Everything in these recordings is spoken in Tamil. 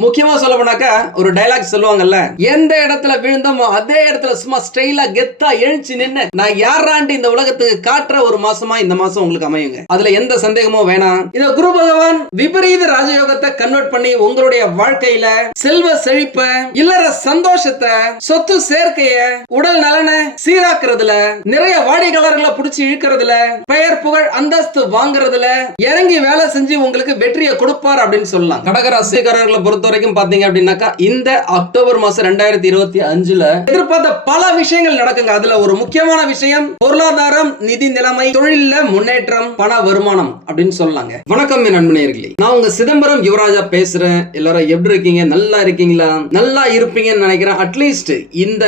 முக்கியமா சொல்ல போனாக்கா ஒரு டைலாக் சொல்லுவாங்கல்ல எந்த இடத்துல விழுந்தோமோ அதே இடத்துல சும்மா ஸ்டைலா கெத்தா எழுச்சி நின்னு நான் யாராண்டு இந்த உலகத்துக்கு காட்டுற ஒரு மாசமா இந்த மாசம் உங்களுக்கு அமையுங்க? அதுல எந்த சந்தேகமும் வேணாம். இத குரு பகவான் விபரீத ராஜயோகத்தை கன்வெர்ட் பண்ணி உங்களுடைய வாழ்க்கையில செல்வ செழிப்ப இல்லற சந்தோஷத்தை சொத்து சேர்க்கைய உடல் நலனை சீராக்குறதுல நிறைய வாடிக்கையாளர்களை புடிச்சு இழுக்கிறதுல பெயர் புகழ் அந்தஸ்து வாங்குறதுல இறங்கி வேலை செஞ்சு உங்களுக்கு வெற்றியை கொடுப்பார் அப்படின்னு சொல்லலாம். கடகராசிக்காரர்களை பொறுத்த வரைக்கும் பாத்தீங்க அப்படின்னாக்கா இந்த அக்டோபர் மாசம் ரெண்டாயிரத்தி இருபத்தி அஞ்சுல எதிர்பார்த்த பல விஷயங்கள் நடக்குங்க. அதுல ஒரு முக்கியமான விஷயம் பொருளாதாரம் நிதி நிலைமை தொழில முன்னேற்றம் பண வருமானம் அப்படின்னு சொல்லலாங்க. வணக்கம் என் நண்பனேர்களே நான் உங்க சிதம்பரம் யுவராஜா பேசுறேன். எல்லாரும் எப்படி இருக்கீங்க? நல்லா இருக்கீங்களா? நல்லா இருப்பீங்கன்னு நினைக்கிறேன். அட்லீஸ்ட் இந்த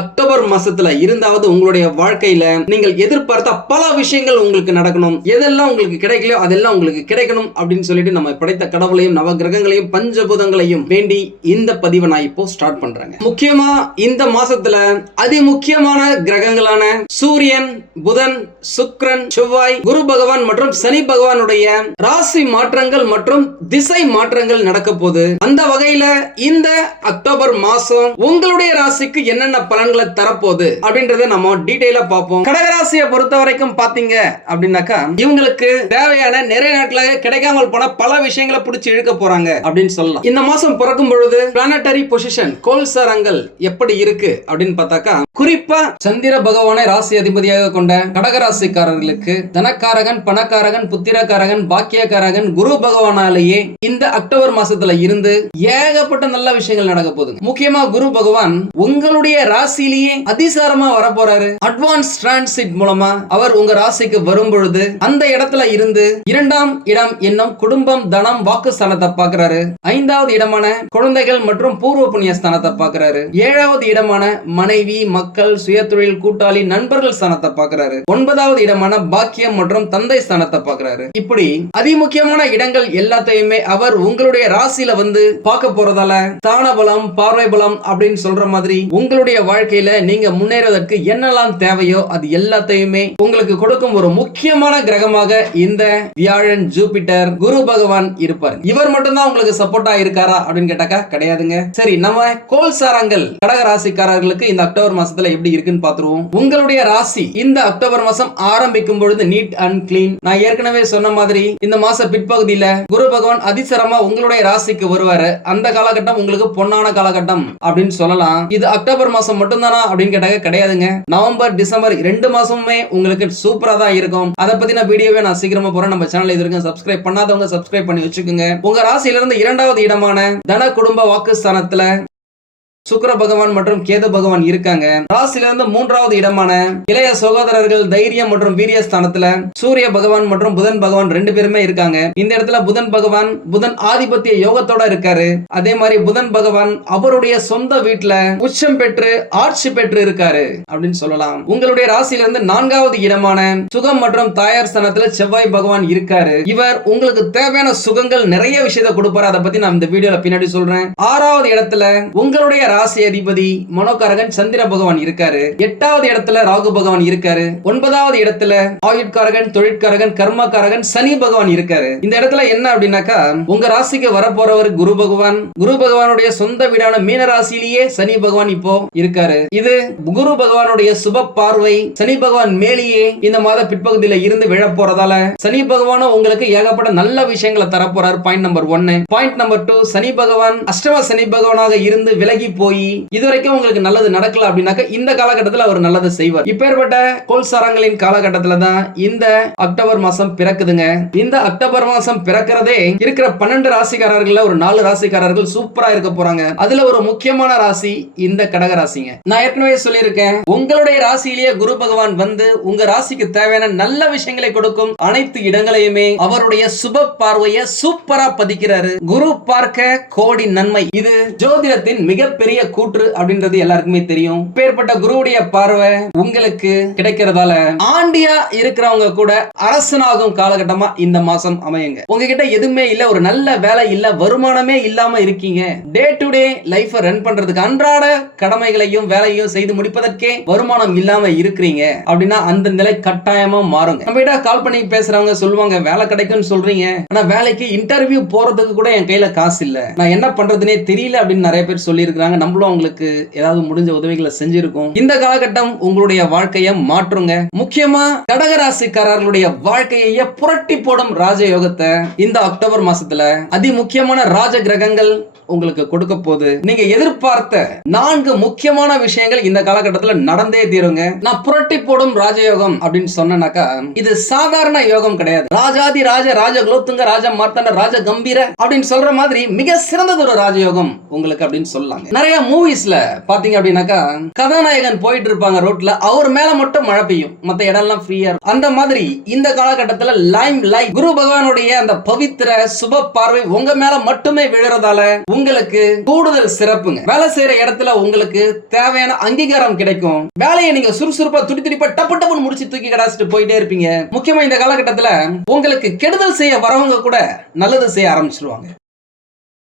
அக்டோபர் மாசத்துல இருந்தாவது உங்களுடைய வாழ்க்கையில நீங்கள் எதிர்பார்த்த பல விஷயங்கள் உங்களுக்கு நடக்கணும். எதெல்லாம் உங்களுக்கு கிடைக்கலையோ அதெல்லாம் உங்களுக்கு கிடைக்கணும் அப்படின்னு சொல்லிட்டு நம்ம படைத்த கடவுளையும் நவ கிரகங்களையும் பஞ்சபூதங்களையும் வேண்டி இந்த பதிவை நான் இப்போ ஸ்டார்ட் பண்றேங்க. முக்கியமா இந்த மாசத்துல அதி முக்கியமான கிரகங்களான சூரியன் புதன் சுக்ரன் செவ்வாய் குரு பகவான் மற்றும் சனி பகவானுடைய ராசி மாற்றங்கள் மற்றும் திசை மாற்றங்கள் நடக்க போகுது. அந்த வகையில இந்த அக்டோபர் மாசம் உங்களுடைய ராசிக்கு என்னென்ன பலன்களை தரப்போகுது அப்படின்றத நம்ம டீட்டெயிலா பார்ப்போம். கடகராசியை பொறுத்த வரைக்கும் பாத்தீங்க அப்படின்னாக்கா இவங்களுக்கு தேவையான நிறைய நாட்கள கிடைக்காமல் போன பல விஷயங்களை பிடிச்சி இழுக்க போறாங்க அப்படின்னு சொல்லலாம். இந்த மாசம் பிறக்கும் பொழுது பிளானட்டரி பொசிஷன் கோல்சார் அங்கல் எப்படி இருக்கு அப்படின்னு பார்த்தாக்கா குறிப்பா சந்திர பகவானை ராசி அதிபதியாக கொண்ட கடகராசிக்காரர்களுக்கு தனக்காரகன் பணக்காரகன் புத்திரக்காரகன் பாக்கியக்காரகன் குரு பகவானாலேயே இந்த அக்டோபர் மாசத்துல இருந்து ஏகப்பட்ட நல்ல விஷயங்கள் நடக்க போகுது. முக்கியமா குரு பகவான் உங்களுடைய ராசியிலேயே அதிசாரமா வரப்போறாரு. அட்வான்ஸ் டிரான்சிட் மூலமா அவர் உங்க ராசிக்கு வரும் பொழுது அந்த இடத்துல இருந்து இரண்டாம் இடம் என்னும் குடும்பம் தனம் வாக்கு ஸ்தானத்தை பார்க்கிறாரு. ஐந்தாவது இடமான குழந்தைகள் மற்றும் பூர்வ புண்ணிய ஸ்தானத்தை பார்க்கிறாரு. ஏழாவது இடமான மனைவி மக்கள் சுயதொழில் கூட்டாளி நண்பர்கள் ஸ்தானத்தை பார்க்கிறாரு. ஒன்பதாவது இடமான பாக்கியம் மற்றும் தந்தை ஸ்தானத்தை பார்க்கிறாரு. இப்படி அதிமுக்கியமான இடங்கள் எல்லாத்தையுமே அவர் உங்களுடைய ராசியில வந்து பார்க்க போறதால தான பலம் பார்வை பலம் அப்படின்னு சொல்ற மாதிரி உங்களுடைய வாழ்க்கையில நீங்க முன்னேறுவதற்கு என்னெல்லாம் தேவையோ அது எல்லாத்தையுமே உங்களுக்கு கொடுக்கும் ஒரு முக்கியமான கிரகமாக இந்த வியாழன் ஜூபிட்டர் குரு பகவான் இருப்பார். இவர் மட்டும்தான் உங்களுக்கு சப்போர்ட்டா இருக்கார்? இருக்காரா அப்படின்னு கேட்டாக்கா கிடையாதுங்க. சரி நம்ம கோல் சாரங்கள் கடக ராசிக்காரர்களுக்கு இந்த அக்டோபர் மாசத்துல எப்படி இருக்குன்னு பாத்துருவோம். உங்களுடைய ராசி இந்த அக்டோபர் மாசம் ஆரம்பிக்கும் பொழுது நீட் அண்ட் கிளீன். நான் ஏற்கனவே சொன்ன மாதிரி இந்த மாச பிற்பகுதியில குரு பகவான் அதிசரமா உங்களுடைய ராசிக்கு வருவாரு. அந்த காலகட்டம் உங்களுக்கு பொன்னான காலகட்டம் அப்படின்னு சொல்லலாம். இது அக்டோபர் மாசம் மட்டும்தானா அப்படின்னு கேட்டாக்க கிடையாதுங்க. நவம்பர் டிசம்பர் ரெண்டு மாசமுமே உங்களுக்கு சூப்பரா தான் இருக்கும். அதை பத்தின வீடியோவே நான் சீக்கிரமா போறேன். நம்ம சேனல் இது வரைக்கும் சப்ஸ்கிரைப் பண்ணாதவங்க சப்ஸ்கிரைப் பண்ணி வச்சுக்கோங்க. உங்க ராசியில இருந்து இரண்டாவது இடமான தன குடும்ப வாக்குஸ்தானத்துல சுக்கிர பகவான் மற்றும் கேது பகவான் இருக்காங்க. ராசியில இருந்து மூன்றாவது இடமான இளைய சகோதரர்கள் தைரியம் மற்றும் வீரிய ஸ்தானத்துல சூரிய பகவான் மற்றும் புதன் பகவான் ரெண்டு பேருமே இருக்காங்க. இந்த இடத்துல புதன் பகவான் புதன் ஆதிபத்திய யோகத்தோட இருக்காரு. அதே மாதிரி புதன் பகவான் அவருடைய சொந்த வீட்டுல உச்சம் பெற்று ஆட்சி பெற்று இருக்காரு அப்படின்னு சொல்லலாம். உங்களுடைய ராசியிலிருந்து நான்காவது இடமான சுகம் மற்றும் தாயார் ஸ்தானத்துல செவ்வாய் பகவான் இருக்காரு. இவர் உங்களுக்கு தேவையான சுகங்கள் நிறைய விஷயத்தை கொடுப்பாரு. அதை பத்தி நான் இந்த வீடியோல பின்னாடி சொல்றேன். ஆறாவது இடத்துல உங்களுடைய ராசி அதிபதி மனோகாரகன் சந்திர பகவான் இருக்காரு. எட்டாவது இடத்துல ராகு பகவான் இருக்காரு. ஒன்பதாவது இடத்துல ஆயுட்காரகன் தொழிற்காரகன் கர்மகாரகன் சனி பகவான் இருக்காரு. இந்த இடத்துல என்ன அப்படின்னாக்கா உங்க ராசிக்கு வரப்போறவர் குரு பகவான். குரு பகவானுடைய சொந்த வீடான மீன ராசியிலேயே சனி பகவான் இப்போ இருக்காரு. இது குரு பகவானுடைய சுப பார்வை. சனி பகவான் மேலேயே இந்த மாத பிற்பகுதியில இருந்து விழ போறதால சனி பகவானும் உங்களுக்கு ஏகப்பட்ட நல்ல விஷயங்களை தரப்போறாரு. பாயிண்ட் நம்பர் ஒன்னு பாயிண்ட் நம்பர் டூ சனி பகவான் அஷ்டம சனி பகவானாக இருந்து விலகி போய் இதுவரைக்கும் உங்களுக்கு நல்லது நடக்கல அப்படின்னாக்க இந்த காலகட்டத்தில் அவர் நல்லது செய்வார். இப்பேற்பட்ட கோல்சாரங்களின் காலகட்டத்தில் தான் இந்த அக்டோபர் மாசம் பிறக்குதுங்க. இந்த அக்டோபர் மாசம் பிறக்கிறதே இருக்கிற பன்னெண்டு ராசிக்காரர்கள் ஒரு நாலு ராசிக்காரர்கள் சூப்பரா இருக்க போறாங்க. அதுல ஒரு முக்கியமான ராசி இந்த கடக ராசிங்க. நான் ஏற்கனவே சொல்லியிருக்கேன் உங்களுடைய ராசியிலேயே குரு பகவான் வந்து உங்க ராசிக்கு தேவையான நல்ல விஷயங்களை கொடுக்கும் அனைத்து இடங்களையுமே அவருடைய சுப பார்வையை சூப்பரா பதிக்கிறாரு. குரு பார்க்க கோடி நன்மை. இது ஜோதிடத்தின் மிகப்பெரிய பெரிய கூற்று அப்படின்றது எல்லாருக்குமே தெரியும். பேர்பட்ட குருவுடைய பார்வை உங்களுக்கு கிடைக்கிறதால ஆண்டியா இருக்கிறவங்க கூட அரசனாகும் காலகட்டமா இந்த மாசம் அமையுங்க. உங்ககிட்ட எதுவுமே இல்ல ஒரு நல்ல வேலை இல்ல வருமானமே இல்லாம இருக்கீங்க. Day to day life run பண்றதுக்கு அன்றாட கடமைகளையும் வேலையும் செய்து முடிப்பதற்கே வருமானம் இல்லாம இருக்கிறீங்க. அப்படின்னா அந்த நிலை கட்டாயமா மாறுங்க. நம்ம கிட்ட கால் பண்ணி பேசுறவங்க சொல்லுவாங்க வேலை கிடைக்கும்னு சொல்றீங்க. ஆனா வேலைக்கு இன்டர்வியூ போறதுக்கு கூட என் கையில காசு இல்ல. நான் என்ன பண்றதுனே தெரியல அப்படின்னு நிறைய பேர் சொல்லியிருக்கிறாங்க. நம்மளும் அவங்களுக்கு ஏதாவது முடிஞ்ச உதவிகளை செஞ்சிருக்கோம். இந்த காலகட்டம் உங்களுடைய வாழ்க்கையை மாற்றுங்க. முக்கியமா கடகராசிக்காரர்களுடைய வாழ்க்கையை புரட்டி போடும் ராஜயோகத்தை இந்த அக்டோபர் மாசத்துல அதி முக்கியமான ராஜ கிரகங்கள் உங்களுக்கு கொடுக்க போகுது. நீங்க எதிர்பார்த்த நான்கு முக்கியமான விஷயங்கள் இந்த காலகட்டத்தில் நடந்தே தீருங்க. நான் புரட்டி போடும் ராஜயோகம் அப்படின்னு சொன்னேனாக்கா இது சாதாரண யோகம் கிடையாது. ராஜாதி ராஜ ராஜ குலோத்துங்க ராஜ மார்த்தண்ட ராஜ கம்பீர அப்படின்னு சொல்ற மாதிரி மிக சிறந்தது ஒரு ராஜயோகம் உங்களுக்கு அப்படின்னு சொல்லலாங்க. நிறைய மூவிஸ்ல பாத்தீங்க அப்படின்னாக்கா கதாநாயகன் போயிட்டு இருப்பாங்க ரோட்ல அவர் மேல மட்டும் மழை பெய்யும். மத்த இடம்லாம் ஃப்ரீயா இருக்கும். அந்த மாதிரி இந்த காலகட்டத்துல லைம் லைட் குரு பகவானுடைய அந்த பவித்திர சுப பார்வை உங்க மேல மட்டுமே விழுறதால உங்களுக்கு கூடுதல் சிறப்புங்க. வேலை செய்யற இடத்துல உங்களுக்கு தேவையான அங்கீகாரம் கிடைக்கும். வேலையை நீங்க சுறுசுறுப்பா துடி துடிப்பா டப்பு டப்புன்னு முடிச்சு தூக்கி கடாச்சிட்டு போயிட்டே இருப்பீங்க. முக்கியமா இந்த காலகட்டத்துல உங்களுக்கு கெடுதல் செய்ய வரவங்க கூட நல்லது செய்ய ஆரம்பிச்சிருவாங்க.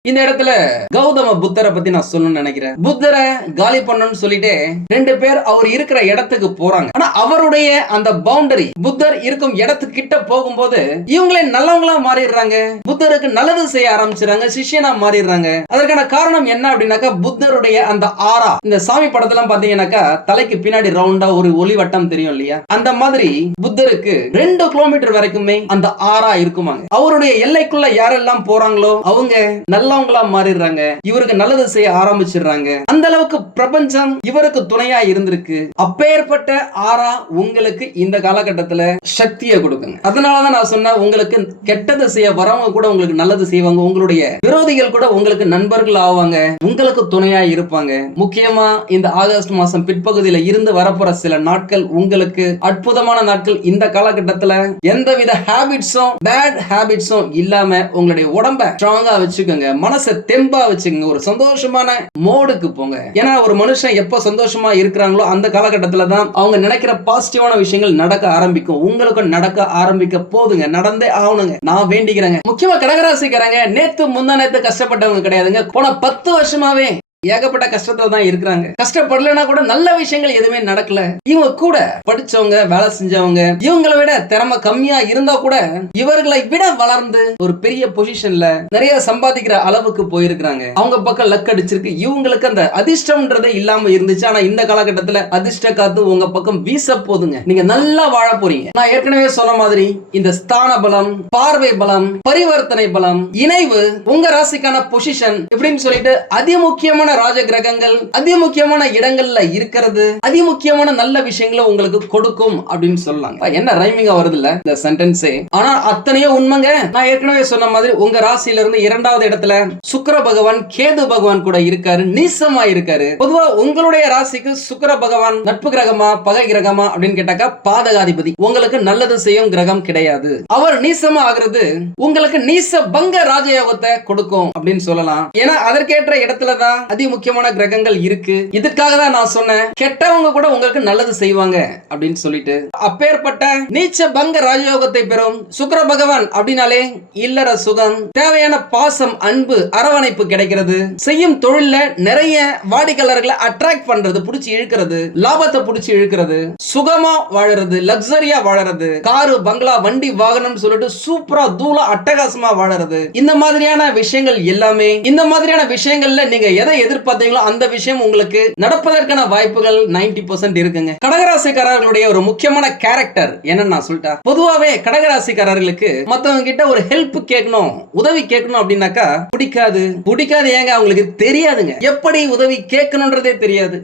இந்த இடத்துல கௌதம புத்தரை பத்தி நான் சொல்லணும்னு நினைக்கிறேன். புத்தரை காலி பண்ணணும்னு சொல்லிட்டு ரெண்டு பேர் அவர் இருக்கிற இடத்துக்கு போறாங்க. ஆனா அவருடைய அந்த பவுண்டரி புத்தர் இருக்கும் இடத்துக்கு கிட்ட போகும்போது இவங்களே நல்லவங்களா மாறிடுறாங்க. புத்தருக்கு நல்லது செய்ய ஆரம்பிச்சுறாங்க சிஷ்யனா மாறிடுறாங்க. அதற்கான காரணம் என்ன அப்படின்னாக்கா புத்தருடைய அந்த ஆரா இந்த சாமி படத்தெல்லாம் பாத்தீங்கன்னாக்கா தலைக்கு பின்னாடி ரவுண்டா ஒரு ஒளி வட்டம் தெரியும் இல்லையா? அந்த மாதிரி புத்தருக்கு ரெண்டு கிலோமீட்டர் வரைக்குமே அந்த ஆரா இருக்குமாங்க. அவருடைய எல்லைக்குள்ள யாரெல்லாம் போறாங்களோ அவங்க நல்ல நல்லவங்களா மாறிடுறாங்க. இவருக்கு நல்லது செய்ய ஆரம்பிச்சிடுறாங்க. அந்த அளவுக்கு பிரபஞ்சம் இவருக்கு துணையா இருந்திருக்கு. அப்பேற்பட்ட ஆறா உங்களுக்கு இந்த காலகட்டத்துல சக்தியை கொடுக்குங்க. அதனாலதான் நான் சொன்னேன் உங்களுக்கு கெட்டது செய்ய வரவங்க கூட உங்களுக்கு நல்லது செய்வாங்க. உங்களுடைய விரோதிகள் கூட உங்களுக்கு நண்பர்கள் ஆவாங்க. உங்களுக்கு துணையா இருப்பாங்க. முக்கியமா இந்த ஆகஸ்ட் மாசம் பிற்பகுதியில இருந்து வரப்போற சில நாட்கள் உங்களுக்கு அற்புதமான நாட்கள். இந்த காலகட்டத்துல எந்தவித ஹேபிட்ஸும் பேட் ஹேபிட்ஸும் இல்லாம உங்களுடைய உடம்ப ஸ்ட்ராங்கா வச்சுக்கோங்க. மனசை தெம்பா வச்சுக்கோங்க. ஒரு சந்தோஷமான மோடுக்கு போங்க. ஏன்னா ஒரு மனுஷன் எப்போ சந்தோஷமா இருக்கிறாங்களோ அந்த காலகட்டத்தில் தான் அவங்க நினைக்கிற பாசிட்டிவான விஷயங்கள் நடக்க ஆரம்பிக்கும். உங்களுக்கும் நடக்க ஆரம்பிக்க போதுங்க. நடந்தே ஆகணுங்க. நான் வேண்டிக்கிறேங்க. முக்கியமா கடகராசிக்காரங்க நேத்து முந்தா நேத்து கஷ்டப்பட்டவங்க கிடையாதுங்க. போன பத்து வருஷமாவே ஏகப்பட்ட கஷ்டத்துல தான் இருக்கிறாங்க. கஷ்டப்படலைன்னா கூட நல்ல விஷயங்கள் எதுவுமே நடக்கல. இவங்க கூட படிச்சவங்க வேலை செஞ்சவங்க இவங்களை விட திறமை கம்மியா இருந்தா கூட இவர்களை விட வளர்ந்து ஒரு பெரிய பொசிஷன்ல நிறைய சம்பாதிக்கிற அளவுக்கு போயிருக்கிறாங்க. அவங்க பக்கம் லக் அடிச்சிருக்கு. இவங்களுக்கு அந்த அதிர்ஷ்டம்ன்றதே இல்லாம இருந்துச்சு. ஆனா இந்த காலகட்டத்துல அதிர்ஷ்ட காத்து உங்க பக்கம் வீச போதுங்க. நீங்க நல்லா வாழ போறீங்க. நான் ஏற்கனவே சொன்ன மாதிரி இந்த ஸ்தான பலம் பார்வை பலம் பரிவர்த்தனை பலம் இணைவு உங்க ராசிக்கான பொசிஷன் இப்படின்னு சொல்லிட்டு அதிமுக்கியமான ராஜ கிரகங்கள் அதி முக்கியமான இடங்கள்ல இருக்கிறது. அதி முக்கியமான நல்ல விஷயங்களை உங்களுக்கு கொடுக்கும் அப்படின்னு சொல்லலாம் என்ன ரைமிங்கா வருது இல்ல இந்த சென்டென்ஸே ஆனா அத்தனையோ உண்மைங்க? நான் ஏற்கனவே சொன்ன மாதிரி உங்க ராசியில இருந்து இரண்டாவது இடத்துல சுக்கர பகவான் கேது பகவான் கூட இருக்காரு நீசமா இருக்காரு. பொதுவா உங்களுடைய ராசிக்கு சுக்கர பகவான் நட்பு கிரகமா பகை கிரகமா அப்படின்னு கேட்டாக்கா பாதகாதிபதி. உங்களுக்கு நல்லது செய்யும் கிரகம் கிடையாது. அவர் நீசமா ஆகுறது உங்களுக்கு நீச பங்க ராஜயோகத்தை கொடுக்கும் அப்படின்னு சொல்லலாம். ஏன்னா அதற்கேற்ற இடத்துலதான் அதி முக்கியமான கிரகங்கள் இருக்கு. இதுக்காக தான் நான் சொன்னேன். கெட்டவங்க கூட உங்களுக்கு நல்லது செய்வாங்க அப்படின்னு சொல்லிட்டு. அப்பேற்பட்ட நீச்ச பங்க ராஜயோகத்தை பெறும் சுக்கர பகவான் அப்படின்னாலே இல்லற சுகம் தேவையான பாசம் அன்பு அரவணைப்பு கிடைக்கிறது. செய்யும் தொழில்ல நிறைய வாடிக்கையாளர்களை அட்ராக்ட் பண்றது புடிச்சு இழுக்கிறது லாபத்தை புடிச்சு இழுக்கிறது. சுகமா வாழறது லக்ஸரியா வாழறது. காரு பங்களா வண்டி வாகனம் சொல்லிட்டு சூப்பரா தூளா அட்டகாசமா வாழறது. இந்த மாதிரியான விஷயங்கள் எல்லாமே இந்த மாதிரியான விஷயங்கள்ல நீங்க எதை எதிர்பார்த்தீங்களோ அந்த விஷயம் உங்களுக்கு நடப்பதற்கான வாய்ப்புகள் 90% இருக்குங்க. கடகராசிக்காரர்களுடைய ஒரு முக்கியமான கேரக்டர் என்னன்னு நான் சொல்லிட்டேன். பொதுவாவே கடகராசிக்காரர்களுக்கு மத்தவங்க கிட்ட ஒரு ஹெல்ப் கேட்கணும் உதவி கேட்கணும் அப்படின்னாக்கா பிடிக்காது. பிடிக்காது ஏங்க அவங்களுக்கு தெரியாதுங்க. எப்படி உதவி கேட்கணுன்றதே தெரியாது.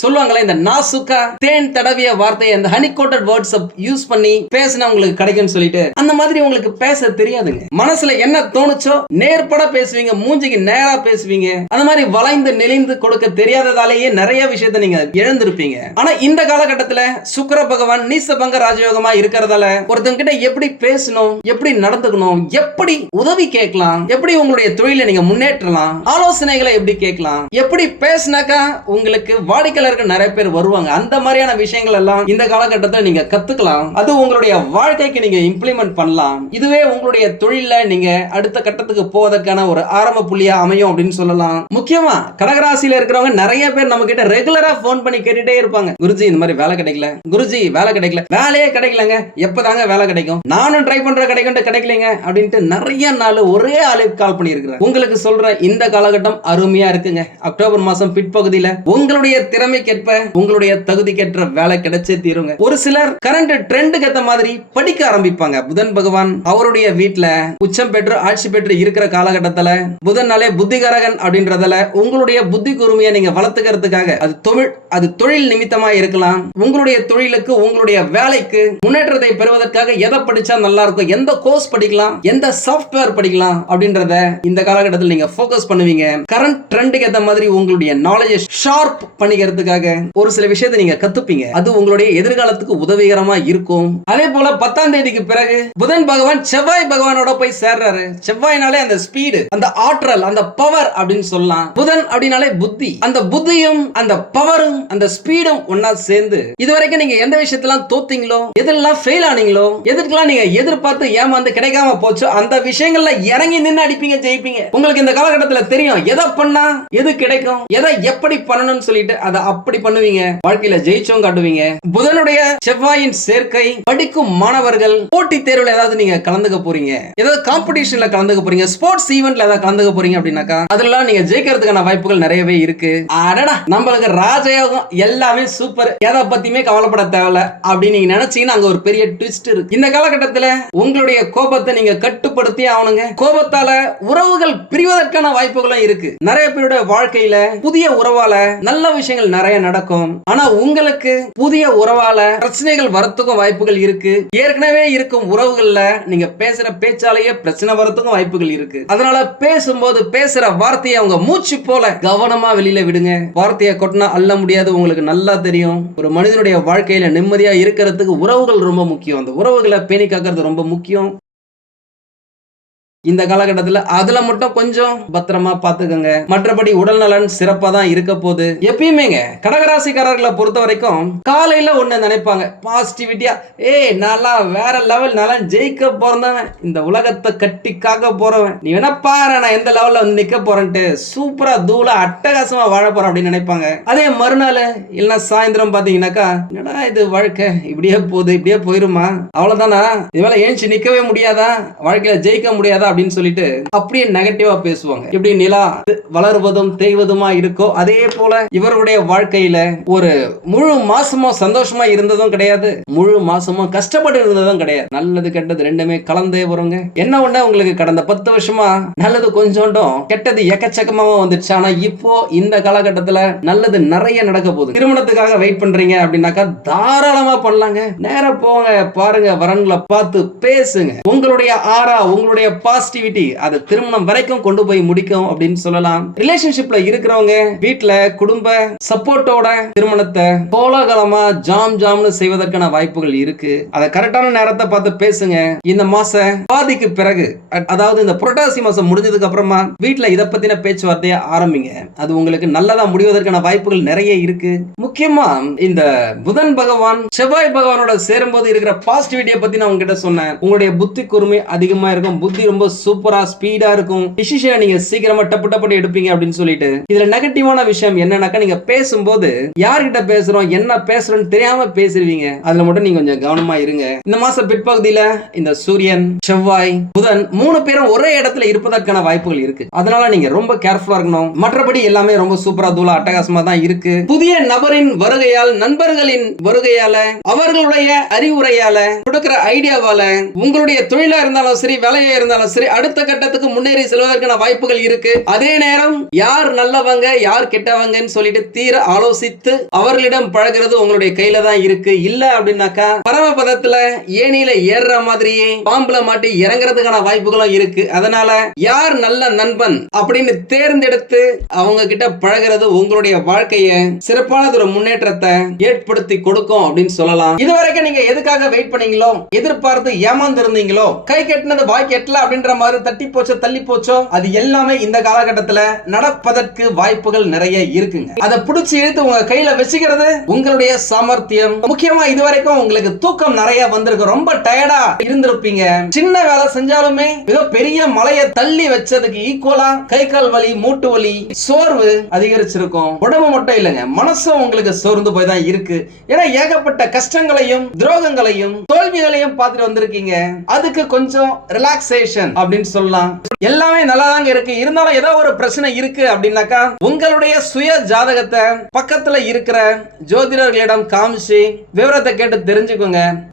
சொல்லுவாங்களே இந்த நாசுக்கா தேன் தடவிய வார்த்தையை அந்த ஹனி கோட்டட் வேர்ட்ஸ் யூஸ் பண்ணி பேசினா உங்களுக்கு கிடைக்கும்னு சொல்லிட்டு அந்த மாதிரி உங்களுக்கு பேச தெரியாதுங்க. மனசுல என்ன தோணுச்சோ நேர்பட பேசுவீங்க மூஞ்சிக்கு நேரா பேசுவீங்க அந்த மாதிரி வளைந்து நெளிந்து கொடுக்க தெரியாததாலேயே நிறைய விஷயத்த நீங்க இழந்திருப்பீங்க. ஆனா இந்த காலகட்டத்துல சுக்கர பகவான் நீசபங்க ராஜயோகமா இருக்கிறதால ஒருத்தங்க கிட்ட எப்படி பேசணும் எப்படி நடந்துக்கணும் எப்படி உதவி கேட்கலாம் எப்படி உங்களுடைய தொழிலை நீங்க முன்னேற்றலாம் ஆலோசனைகளை எப்படி கேட்கலாம் எப்படி பேசினாக்கா உங்களுக்கு இருக்க நிறைய பேர் வருவாங்க. அந்த மாதிரியான விஷயங்கள் எல்லாம் இந்த காலகட்டத்தில் நீங்க கத்துக்கலாம். அது உங்களுடைய வாழ்க்கைக்கு நீங்க இம்ப்ளிமெண்ட் பண்ணலாம். இதுவே உங்களுடைய தொழில நீங்க அடுத்த கட்டத்துக்கு போவதற்கான ஒரு ஆரம்ப புள்ளியா அமையும் அப்படின்னு சொல்லலாம். முக்கியமா கடகராசியில இருக்கிறவங்க நிறைய பேர் நம்ம கிட்ட ரெகுலரா போன் பண்ணி கேட்டுட்டே இருப்பாங்க. குருஜி இந்த மாதிரி வேலை கிடைக்கல. குருஜி வேலை கிடைக்கல. வேலையே கிடைக்கலங்க. எப்பதாங்க வேலை கிடைக்கும்? நானும் ட்ரை பண்ற கிடைக்கும் கிடைக்கலங்க அப்படின்ட்டு நிறைய நாள் ஒரே ஆளுக்கு கால் பண்ணியிருக்கிறேன் உங்களுக்கு சொல்ற இந்த காலகட்டம் அருமையா இருக்குங்க. அக்டோபர் மாசம் பிற்பகுதியில உங்களுடைய திறமை தேவைக்கேற்ப உங்களுடைய தகுதிக்கேற்ற வேலை கிடைச்சே தீருங்க. ஒரு சிலர் கரண்ட் ட்ரெண்டுக்கு ஏத்த மாதிரி படிக்க ஆரம்பிப்பாங்க. புதன் பகவான் அவருடைய வீட்டுல உச்சம் பெற்று ஆட்சி பெற்று இருக்கிற காலகட்டத்துல புதன்னாலே புத்திகரகன் அப்படின்றதுல உங்களுடைய புத்தி கூர்மையை நீங்க வளர்த்துக்கிறதுக்காக அது தொழில் அது தொழில் நிமித்தமா இருக்கலாம். உங்களுடைய தொழிலுக்கு உங்களுடைய வேலைக்கு முன்னேற்றத்தை பெறுவதற்காக எதை படிச்சா நல்லா இருக்கும் எந்த கோர்ஸ் படிக்கலாம் எந்த சாஃப்ட்வேர் படிக்கலாம் அப்படின்றத இந்த காலகட்டத்தில் நீங்க போக்கஸ் பண்ணுவீங்க. கரண்ட் ட்ரெண்டுக்கு ஏத்த மாதிரி உங்களுடைய நாலேஜ் ஷார்ப் பண்ணிக்கிறதுக்கு பண்றதுக்காக ஒரு சில விஷயத்தை நீங்க கத்துப்பீங்க. அது உங்களுடைய எதிர்காலத்துக்கு உதவிகரமா இருக்கும். அதே போல பத்தாம் தேதிக்கு பிறகு புதன் பகவான் செவ்வாய் பகவானோட போய் சேர்றாரு. செவ்வாய்னாலே அந்த ஸ்பீடு அந்த ஆற்றல் அந்த பவர் அப்படின்னு சொல்லலாம். புதன் அப்படின்னாலே புத்தி. அந்த புத்தியும் அந்த பவரும் அந்த ஸ்பீடும் ஒன்னா சேர்ந்து இதுவரைக்கும் நீங்க எந்த விஷயத்தெல்லாம் தோத்தீங்களோ எதெல்லாம் ஃபெயில் ஆனீங்களோ எதுக்கெல்லாம் நீங்க எதிர்பார்த்து ஏமாந்து கிடைக்காம போச்சோ அந்த விஷயங்கள்ல இறங்கி நின்று அடிப்பீங்க ஜெயிப்பீங்க. உங்களுக்கு இந்த காலகட்டத்தில் தெரியும். எதை பண்ணா எது கிடைக்கும் எதை எப்படி பண்ணணும்னு சொல்லிட்டு அதை அப்படி பண்ணுவீங்க? வாழ்க்கையில ஜெயிச்சும் காட்டுவீங்க. புதனுடைய செவ்வாயின் சேர்க்கை படிக்கும் மாணவர்கள் போட்டி தேர்வுல ஏதாவது நீங்க கலந்துக்க போறீங்க? ஏதாவது காம்படிஷன்ல கலந்துக்க போறீங்க? ஸ்போர்ட்ஸ் ஈவெண்ட்ல ஏதாவது கலந்துக்க போறீங்க அப்படின்னாக்கா அதெல்லாம் நீங்க ஜெயிக்கிறதுக்கான வாய்ப்புகள் நிறையவே இருக்கு. அடடா நம்மளுக்கு ராஜயோகம் எல்லாமே சூப்பர் எதை பத்தியுமே கவலைப்பட தேவையில்ல அப்படின்னு நீங்க நினைச்சீங்கன்னா அங்க ஒரு பெரிய ட்விஸ்ட் இருக்கு. இந்த காலகட்டத்துல உங்களுடைய கோபத்தை நீங்க கட்டுப்படுத்தி ஆகணுங்க. கோபத்தால உறவுகள் பிரிவதற்கான வாய்ப்புகளும் இருக்கு. நிறைய பேருடைய வாழ்க்கையில புதிய உறவால நல்ல விஷயங்கள் நிறைய நடக்கும். ஆனா உங்களுக்கு புதிய உறவால பிரச்சனைகள் வரத்துக்கும் வாய்ப்புகள் இருக்கு. ஏற்கனவே இருக்கும் உறவுகள்ல நீங்க பேசுற பேச்சாலேயே பிரச்சனை வரத்துக்கும் வாய்ப்புகள் இருக்கு. அதனால பேசும்போது பேசுற வார்த்தையை அவங்க மூச்சு போல கவனமா வெளியில விடுங்க. வார்த்தையை கொட்டினா அள்ள முடியாது உங்களுக்கு நல்லா தெரியும். ஒரு மனிதனுடைய வாழ்க்கையில நிம்மதியா இருக்கிறதுக்கு உறவுகள் ரொம்ப முக்கியம். அந்த உறவுகளை பேணி காக்கிறது ரொம்ப முக்கியம். இந்த காலகட்டத்தில் அதுல மட்டும் கொஞ்சம் பத்திரமா பாத்துக்கோங்க மற்றபடி உடல் நலன் சிறப்பா தான் இருக்க போகுது. எப்பயுமேங்க கடகராசிக்காரர்களை பொறுத்த வரைக்கும் காலையில ஒண்ணு நினைப்பாங்க. பாசிட்டிவிட்டியா ஏய் நல்லா வேற லெவல் நல்லா ஜெயிக்க போறவன் இந்த உலகத்தை கட்டி காக்க போறவன். நீ வேணா பாரு நான் எந்த லெவல்ல வந்து நிக்க போறேன்ட்டு சூப்பரா தூளா அட்டகாசமா வாழ போறேன் அப்படின்னு நினைப்பாங்க. அதே மறுநாள் இல்லைன்னா சாயந்தரம் பாத்தீங்கன்னாக்கா என்னடா இது வாழ்க்கை? இப்படியே போகுது இப்படியே போயிருமா? அவ்வளவுதானா? இது மேல ஏஞ்சி நிக்கவே முடியாதா? வாழ்க்கையில ஜெயிக்க முடியாதா? அப்படின்னு சொல்லிட்டு அப்படியே நெகட்டிவா பேசுவாங்க. எப்படி நிலா வளருவதும் தேய்வதுமா இருக்கோ அதே போல இவருடைய வாழ்க்கையில ஒரு முழு மாசமும் சந்தோஷமா இருந்ததும் கிடையாது. முழு மாசமும் கஷ்டப்பட்டு இருந்ததும் கிடையாது. நல்லது கெட்டது ரெண்டுமே கலந்தே வருங்க. என்ன ஒண்ணு உங்களுக்கு கடந்த பத்து வருஷமா நல்லது கொஞ்சோண்டும் கெட்டது எக்கச்சக்கமாவா வந்துச்சு ஆனா இப்போ இந்த காலகட்டத்துல நல்லது நிறைய நடக்க போகுது. திருமணத்துக்காக வெயிட் பண்றீங்க அப்படின்னாக்கா தாராளமா பண்ணலாங்க. நேரம் போங்க பாருங்க வரன்களை பார்த்து பேசுங்க. உங்களுடைய ஆரா உங்களுடைய பா பாசிட்டிவிட்டி அதை திருமணம் வரைக்கும் கொண்டு போய் முடிக்கும் அப்படின்னு சொல்லலாம். ரிலேஷன்ஷிப்ல இருக்கிறவங்க வீட்டுல குடும்ப சப்போர்ட்டோட திருமணத்தை கோலாகலமா ஜாம் ஜாம்னு செய்வதற்கான வாய்ப்புகள் இருக்கு. அதை கரெக்டான நேரத்தை பார்த்து பேசுங்க. இந்த மாச பாதிக்கு பிறகு அதாவது இந்த புரட்டாசி மாசம் முடிஞ்சதுக்கு அப்புறமா வீட்டுல இதை பத்தின பேச்சுவார்த்தையை ஆரம்பிங்க. அது உங்களுக்கு நல்லதா முடிவதற்கான வாய்ப்புகள் நிறைய இருக்கு. முக்கியமா இந்த புதன் பகவான் செவ்வாய் பகவானோட சேரும்போது இருக்கிற பாசிட்டிவிட்டியை பத்தி நான் உங்ககிட்ட சொன்னேன். உங்களுடைய புத்தி கூர்மை அதிகமா இருக்கும். புத்தி ரொம்ப சூப்பரா ஸ்பீடா இருக்கும். டிசிஷனை நீங்க சீக்கிரமா டப்பு டப்பு எடுப்பீங்க அப்படின்னு சொல்லிட்டு. இதுல நெகட்டிவான விஷயம் என்னன்னாக்கா நீங்க பேசும்போது யார்கிட்ட பேசுறோம் என்ன பேசுறோம்னு தெரியாம பேசிடுவீங்க. அதுல மட்டும் நீங்க கொஞ்சம் கவனமா இருங்க. இந்த மாசம் பிற்பகுதியில இந்த சூரியன் செவ்வாய் புதன் மூணு பேரும் ஒரே இடத்துல இருப்பதற்கான வாய்ப்புகள் இருக்கு. அதனால நீங்க ரொம்ப கேர்ஃபுல்லா இருக்கணும். மற்றபடி எல்லாமே ரொம்ப சூப்பரா தூளா அட்டகாசமா தான் இருக்கு. புதிய நபரின் வருகையால் நண்பர்களின் வருகையால அவர்களுடைய அறிவுரையால கொடுக்கிற ஐடியாவால உங்களுடைய தொழிலா இருந்தாலும் சரி வேலையா இருந்தாலும் சரி சரி அடுத்த கட்டத்துக்கு முன்னேறி செல்வதற்கான வாய்ப்புகள் இருக்கு. அதே நேரம் யார் நல்லவங்க யார் கெட்டவங்கன்னு சொல்லிட்டு தீர ஆலோசித்து அவர்களிடம் பழகிறது உங்களுடைய கையில தான் இருக்கு. இல்ல அப்படின்னாக்கா பரமபதத்துல ஏணியில ஏறுற மாதிரியே பாம்புல மாட்டி இறங்குறதுக்கான வாய்ப்புகளும் இருக்கு. அதனால யார் நல்ல நண்பன் அப்படின்னு தேர்ந்தெடுத்து அவங்க கிட்ட பழகிறது உங்களுடைய வாழ்க்கைய சிறப்பானது ஒரு முன்னேற்றத்தை ஏற்படுத்தி கொடுக்கும் அப்படின்னு சொல்லலாம். இதுவரைக்கும் நீங்க எதுக்காக வெயிட் பண்ணீங்களோ எதிர்பார்த்து ஏமாந்து இருந்தீங்களோ கை கட்டினது வாய் கெட்டல அப்படின்ற மாதிரி தட்டி போச்சோ தள்ளி போச்சோ அது எல்லாமே இந்த காலகட்டத்துல நடப்பதற்கு வாய்ப்புகள் நிறைய இருக்குங்க. அதை பிடிச்சி இழுத்து உங்க கையில வச்சுக்கிறது உங்களுடைய சாமர்த்தியம். முக்கியமா இதுவரைக்கும் உங்களுக்கு தூக்கம் நிறைய வந்திருக்கு. ரொம்ப டயர்டா இருந்திருப்பீங்க. சின்ன வேலை செஞ்சாலுமே மிக பெரிய மலையை தள்ளி வச்சதுக்கு ஈக்குவலா கை கால் வலி மூட்டு வலி சோர்வு அதிகரிச்சிருக்கும். உடம்பு மட்டும் இல்லைங்க. மனசும் உங்களுக்கு சோர்ந்து போய் தான் இருக்கு. ஏன்னா ஏகப்பட்ட கஷ்டங்களையும் துரோகங்களையும் தோல்விகளையும் பார்த்துட்டு வந்திருக்கீங்க. அதுக்கு கொஞ்சம் ரிலாக்ஸேஷன் அப்படின்னு சொல்லலாம். எல்லாமே நல்லா தாங்க இருக்கு. இருந்தாலும் ஏதோ ஒரு பிரச்சனை இருக்கு அப்படின்னாக்கா உங்களுடைய சுய ஜாதகத்தை பக்கத்துல இருக்கிற ஜோதிடர்களிடம் காமிச்சு விவரத்தை கேட்டு தெரிஞ்சுக்கோங்க.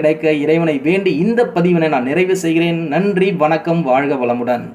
கிடைக்க இறைவனை வேண்டி இந்த பதிவினை நான் நிறைவு செய்கிறேன். நன்றி வணக்கம் வாழ்க வளமுடன்.